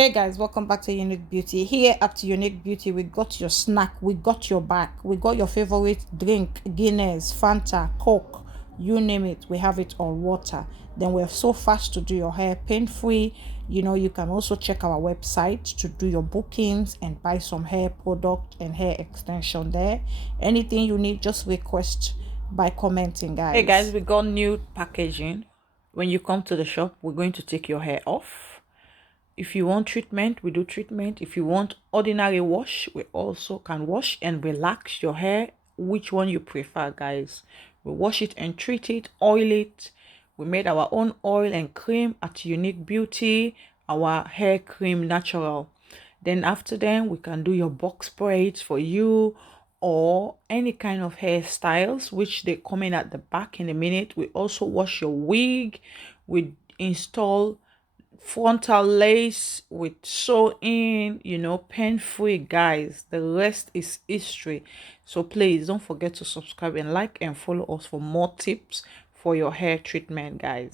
Hey guys, welcome back to Unique Beauty. Here at Unique Beauty, we got your snack, we got your back, we got your favorite drink, Guinness, Fanta, Coke, you name it, we have it all, water. Then we're so fast to do your hair pain-free. You can also check our website to do your bookings and buy some hair product and hair extension there. Anything you need, just request by commenting, guys. Hey guys, we got new packaging. When you come to the shop, we're going to take your hair off. If you want treatment, we do treatment. If you want ordinary wash, we also can wash and relax your hair. Which one you prefer, guys? We wash it and treat it, oil it. We made our own oil and cream at Unique Beauty, our hair cream natural. Then after then, we can do your box braids for you or any kind of hairstyles, which they come in at the back in a minute. We also wash your wig. We install frontal lace with sew in, pen free, guys. The rest is history. So please don't forget to subscribe and like and follow us for more tips for your hair treatment, guys.